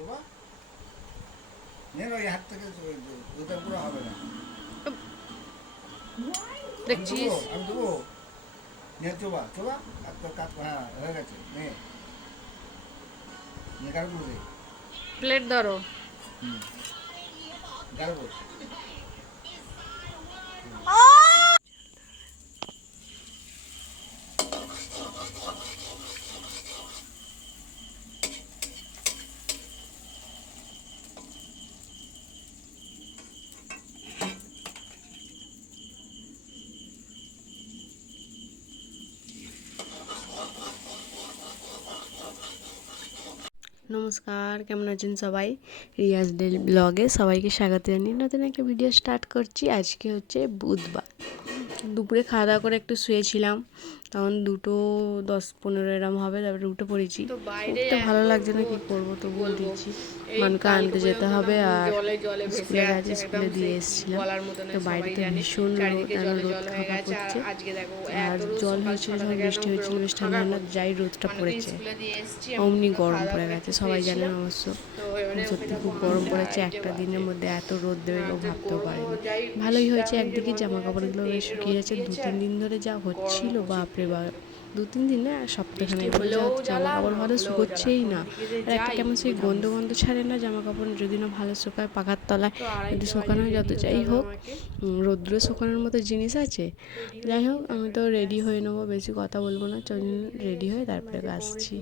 চোবা নেন ওই হাত থেকে দুধের পুরো হবে না। দেখছিস আমি দেবো নে চোবা চোবা আর তো কাট হ্যাঁ হয়ে গেছে নে নে গাড়বো রে। প্লেট ধরো। হুম গাড়বো। নমস্কার, কেমন আছেন সবাই? রিয়াজ ডেইলি ব্লগে সবাইকে স্বাগত জানিয়ে নতুন একটা ভিডিও স্টার্ট করছি। আজকে হচ্ছে বুধবার, দুপুরে খাওয়া দাওয়া করে একটু শুয়েছিলাম, তখন 2:10-15 এরম হবে, তারপরে উঠে পড়েছি। উঠতে ভালো লাগছে না, কি করবো, তবু উঠেছি। মানুকে আনতে যেতে হবে আর স্কুলে গেছে, স্কুলে দিয়ে এসেছিলাম। তো বাইরেতে ভীষণ রোদ, এখন রোদ খাপা করছে আর জল হয়েছিল, যখন বৃষ্টি হয়েছিল, বেশ ঠান্ডা ঠান্ডা যাই রোদটা পড়েছে, অমনি গরম পড়ে গেছে। সবাই জানেন অবশ্য, সত্যি খুব গরম পড়েছে। একটা দিনের মধ্যে এত রোদ দেবে কেউ ভাবতেও পারেনি। ভালোই হয়েছে, একদিকে জামা কাপড়গুলো বেশ শুকিয়ে যাচ্ছে। 2-3 দিন ধরে যা হচ্ছিল, বাপরে বাপ, 2-3 দিন না, সপ্তাহখানেক ধরে যা জামা কাপড় ভালো শুকোচ্ছেই না। আর একটা কেমন সেই গন্ধ গন্ধ ছাড়ে না জামা কাপড়, যদি না ভালো শুকায় পাখার তলায়, যদি শুকানো হয়, যত যাই হোক রোদ্রে শুকানোর মতো জিনিস আছে। যাই হোক, আমি তো রেডি হয়ে নেবো, বেশি কথা বলবো না, চলুন রেডি হয়ে তারপরে আসছি।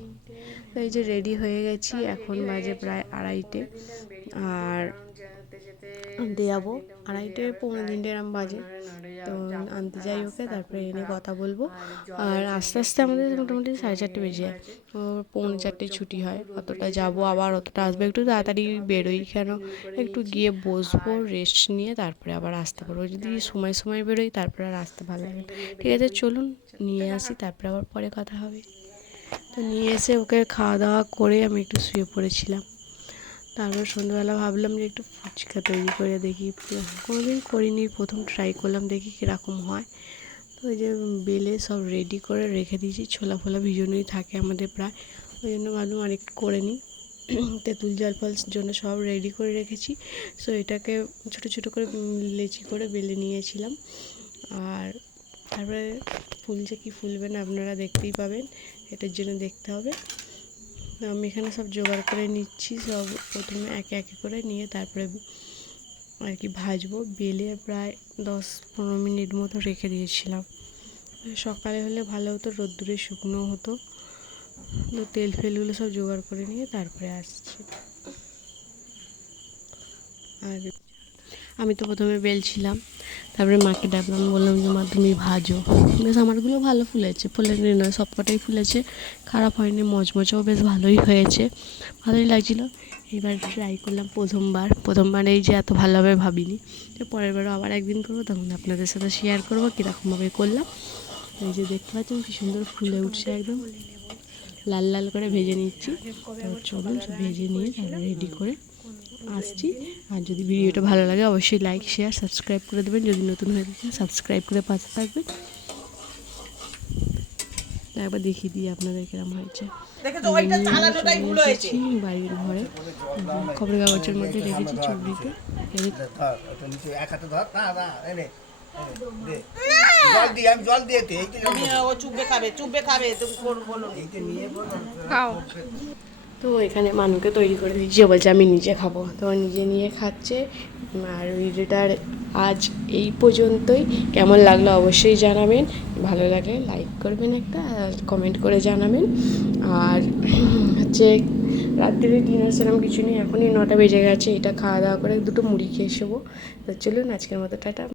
তো এই যে রেডি হয়ে গেছি, এখন বাজে প্রায় 2:30, আর আনতে যাবো 2:30-3:45 এরম বাজে। তো আনতে যাই ওকে, তারপরে এনে কথা বলবো। আর আস্তে আস্তে আমাদের মোটামুটি 4:30 বেজে যায়, ও 3:45 ছুটি হয়। অতটা যাবো আবার অতটা আসবো, একটু তাড়াতাড়ি বেরোই, কেন একটু গিয়ে বসবো, রেস্ট নিয়ে তারপরে আবার আসতে পারবো। যদি সময় সময় বেরোই তারপরে আর আসতে ভালো লাগে। ঠিক আছে, চলুন নিয়ে আসি, তারপরে আবার পরে কথা হবে। তো নিয়ে এসে ওকে খাওয়া দাওয়া করে আমি একটু শুয়ে পড়েছিলাম। তারপর সন্ধ্যাবেলা ভাবলাম যে একটু ফুচকা তৈরি করে দেখি, কোনোদিন করিনি, প্রথম ট্রাই করলাম, দেখি কীরকম হয়। তো ওই যে বেলে সব রেডি করে রেখে দিয়েছি, ছোলা ফোলা ভিজানোই থাকে আমাদের প্রায়, ওই জন্য ভাবলাম আর একটু করে নিই। তেঁতুল জল ফল জন্য সব রেডি করে রেখেছি। সো এটাকে ছোটো ছোটো করে লেচি করে বেলে নিয়েছিলাম। আর তারপরে ফুলছে কি ফুলবে না আপনারা দেখতেই পাবেন, এটার জন্য দেখতে হবে। আমি এখানে সব জোগাড় করে নিচ্ছি, সব প্রথমে একে একে করে নিয়ে তারপরে আর কি ভাজবো। বেলে প্রায় 10-15 মিনিট মতো রেখে দিয়েছিলাম। সকালে হলে ভালো হতো, রোদ্দুরে শুকনো হতো। তো তেল ফেলগুলো সব জোগাড় করে নিয়ে তারপরে আসছি। আর আমি তো প্রথমে বেলছিলাম, তারপরে মাকে ডাকলাম, বললাম যে মা তুমি ভাজো। বেশ আমারগুলো ভালো ফুলেছে, ফুলেনি নয়, সবকটাই ফুলেছে, খারাপ হয়নি, মচমচাও বেশ ভালোই হয়েছে, ভালোই লাগছিলো। এবার ট্রাই করলাম প্রথমবার এই যে এত ভালোভাবে ভাবিনি, যে পরের বারও আবার একদিন করবো, তখন আপনাদের সাথে শেয়ার করবো কীরকমভাবে করলাম। এই যে দেখতে পাচ্ছেন কি সুন্দর ফুলে উঠছে, একদম লাল লাল করে ভেজে নিচ্ছি। তারপর চলুন ভেজে নিয়ে তারপর রেডি করে আসছি। আর যদি ভিডিওটা ভালো লাগে অবশ্যই লাইক শেয়ার সাবস্ক্রাইব করে দেবেন, যদি নতুন হয়ে থাকেন সাবস্ক্রাইব করে পাশে থাকবেন। একবার দেখিয়ে দিই আপনাদের কিরম হয়েছে। বাড়ির ঘরে খবরের কাগজের মধ্যে রেখেছি, চুবড়িতে। তো এখানে মানুকে তৈরি করে দিয়েছি, বলছে আমি নিজে খাবো, তো নিজে নিয়ে খাচ্ছে। আর ভিডিওটার আজ এই পর্যন্তই। কেমন লাগলো অবশ্যই জানাবেন, ভালো লাগলে লাইক করবেন একটা, আর কমেন্ট করে জানাবেন। আর হচ্ছে রাত্রিরে ডিনার সেরকম কিছু নেই, এখনই 9টা বেজে গেছে, এটা খাওয়া দাওয়া করে 2টো মুড়ি খেয়ে শোবো। তো চলুন আজকের মতো টাটা।